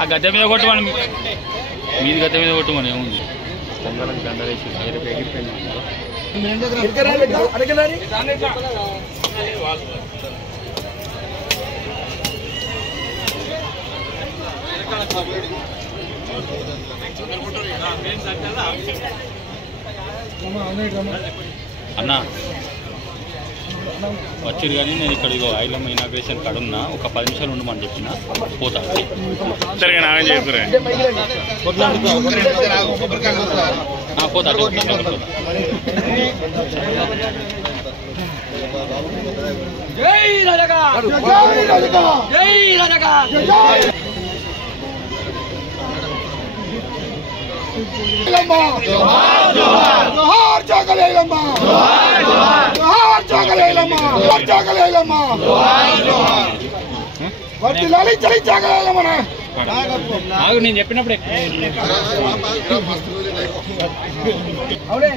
ఆ గద్దె మీద కొట్టమని మీది గద్దె మీద కొట్టమని ఏముంది పొంగలకు దండలేసి అన్నా వచ్చారు కానీ నేను ఇక్కడ ఇగో ఐలమ్మ ఇనాగ్రేషన్ కాడ ఉన్నా ఒక 10 నిమిషాలు ఉండమని చెప్పిన పోతా సరే నావేం చెప్పారు పోతా జై రాజగా జై రాజగా జై రాజగా जोहार जोहार जागलेलम्मा जोहार जोहार जागलेलम्मा जागलेलम्मा जोहार जोहार వట్టిలాలి చలి జాగలేలమ్మ ఆగు నేను చెప్పినప్పుడే అవునే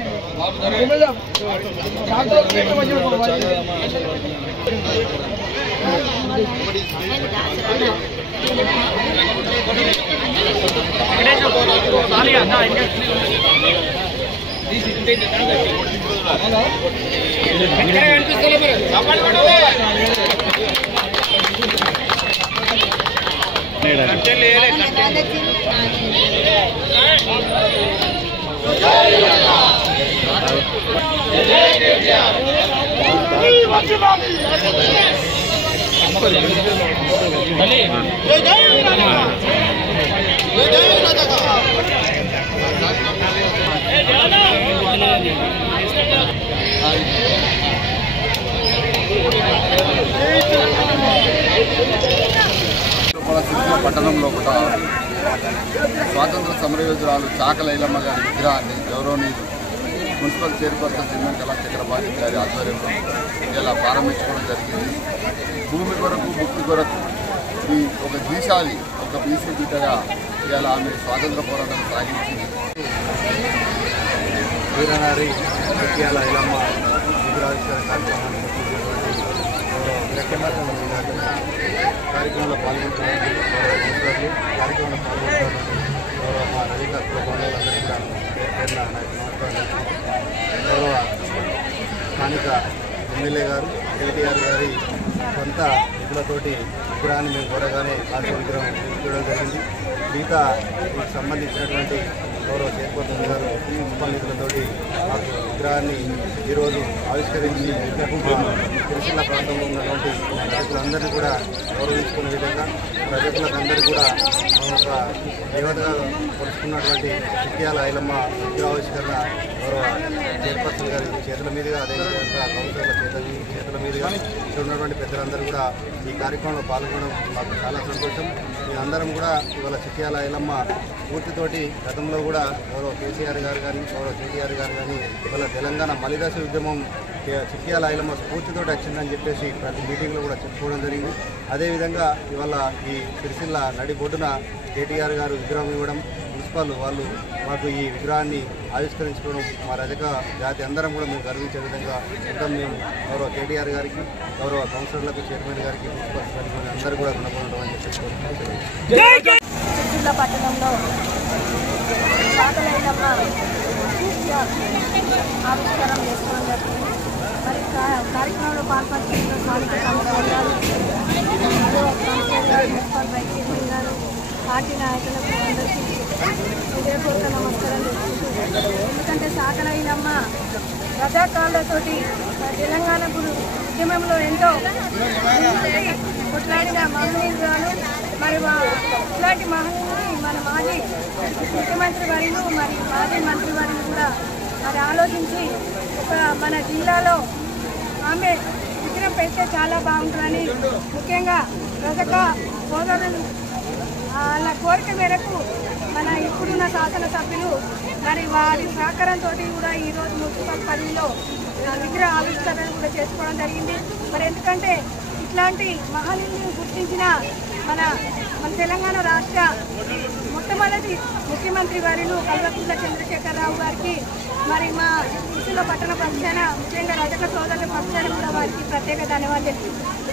పట్టణంలో కూడా స్వాతంత్ర సమరయోధురాలు చాకలి ఐలమ్మ గారి విగ్రహాన్ని గౌరవనీయులు మున్సిపల్ చైర్పర్సన్ చిన్న కళా చక్రపాణి గారి ఆధ్వర్యంలో ఇలా ప్రారంభించుకోవడం జరిగింది. భూమి కొరకు ముక్తి కొరకు ఈ ఒక దీశాలి ఒక బీసీ బిడ్డగా ఇలా ఆమె స్వాతంత్ర పోరాటం సాగించింది. వీరనారి ముత్యాల ఐలమ్మ విగ్రహావిష్కరణ కార్యక్రమంలో పాల్గొంటున్నటువంటి కార్యక్రమంలో పాల్గొంటున్నటువంటి మా రవికాంత్ బంధువులందరికీ కూడా పేరున గౌరవ స్థానిక ఎమ్మెల్యే గారు కేటీఆర్ గారి సొంత నిధులతోటి విగ్రహాన్ని మేము కోరగానే కాంతి విగ్రహం చూడడం జరిగింది. మిగతా దీనికి సంబంధించినటువంటి గౌరవ చైర్పర్సన్ గారు మున్సిపల్ నిధులతోటి మాకు విగ్రహాన్ని ఈరోజు ఆవిష్కరించి సిరిసిల్ల ప్రాంతంలో ఉన్నటువంటి ప్రజలందరినీ కూడా గౌరవించుకునే విధంగా ప్రజలందరికీ కూడా ఒక దేవతగా కొలుసుకున్నటువంటి ముత్యాల ఐలమ్మ విగ్రహావిష్కరణ గౌరవ చైర్పర్సన్ గారి చేతుల మీదుగా అదేవిధంగా కౌన్సిలర్ల చేతుల మీదుగా ఇక్కడ ఉన్నటువంటి పెద్దలందరూ కూడా ఈ కార్యక్రమంలో పాల్గొనడం మాకు చాలా సంతోషం. మేమందరం కూడా ఇవాళ చిట్యాల ఐలమ్మ పూర్తితోటి గతంలో కూడా గౌరవ కేసీఆర్ గారు కానీ గౌరవ కేటీఆర్ గారు కానీ ఇవాళ తెలంగాణ మలిదశ ఉద్యమం చిట్యాల ఐలమ్మ స్ఫూర్తితో వచ్చిందని చెప్పేసి ప్రతి మీటింగ్లో కూడా చెప్పుకోవడం జరిగింది. అదేవిధంగా ఇవాళ ఈ సిరిసిల్ల నడి బొడ్డున కేటీఆర్ గారు విగ్రహం ఇవ్వడం మున్సిపల్ వాళ్ళు మాకు ఈ విగ్రహాన్ని ఆవిష్కరించుకోవడం మా రజక జాతి అందరం కూడా మేము గర్వించే విధంగా మొత్తం మేము గౌరవ కేటీఆర్ గారికి గౌరవ కౌన్సిలర్లకు చైర్మన్ గారికి మున్సిపల్ సభ్యులు అందరూ కూడా రుణపడడం అని చెప్పేసి సిరిసిల్ల పట్టణంలో చాకలి ఐలమ్మ ఆవిష్కారం చేసుకోవడం జరిగింది. మరి కార్యక్రమంలో పాల్పంచుకున్న స్థానిక సంస్థలు మున్సిపల్ వైస్ చైర్మన్ గారు పార్టీ నాయకులకు అందరికీ హృదయపూర్వక నమస్కారం తెలుసుకుంటున్నాను. ఎందుకంటే చాకలి ఐలమ్మ రజాకారులతోటి తెలంగాణ ఉద్యమంలో ఎంతో కొట్లాడిన మహనీయురాలు. మరి ఇట్లాంటి మహనీయుని మన మాజీ ముఖ్యమంత్రి వర్యులు మరి మాజీ మంత్రి వర్యులు కూడా మరి ఆలోచించి ఒక మన జిల్లాలో ఆమె విగ్రహం పెడితే చాలా బాగుంటుందని ముఖ్యంగా రజక సోదరులు వాళ్ళ కోరిక మేరకు మన ఇప్పుడున్న శాసనసభ్యులు మరి వారి సహకారంతో కూడా ఈరోజు మున్సిపల్ పరిధిలో విగ్రహ ఆవిష్కరణ కూడా చేసుకోవడం జరిగింది. మరి ఎందుకంటే ఇట్లాంటి మహనీయులను గుర్తించిన మన తెలంగాణ రాష్ట్ర మొట్టమొదటి ముఖ్యమంత్రి వర్యులు కల్వకుంట్ల చంద్రశేఖరరావు గారికి మరి మా సిరిసిల్ల పట్టణ పక్షాన ముఖ్యంగా రజక సోదరుల పక్షాన కూడా వారికి ప్రత్యేక ధన్యవాదాలు తెలుపుతున్నాను.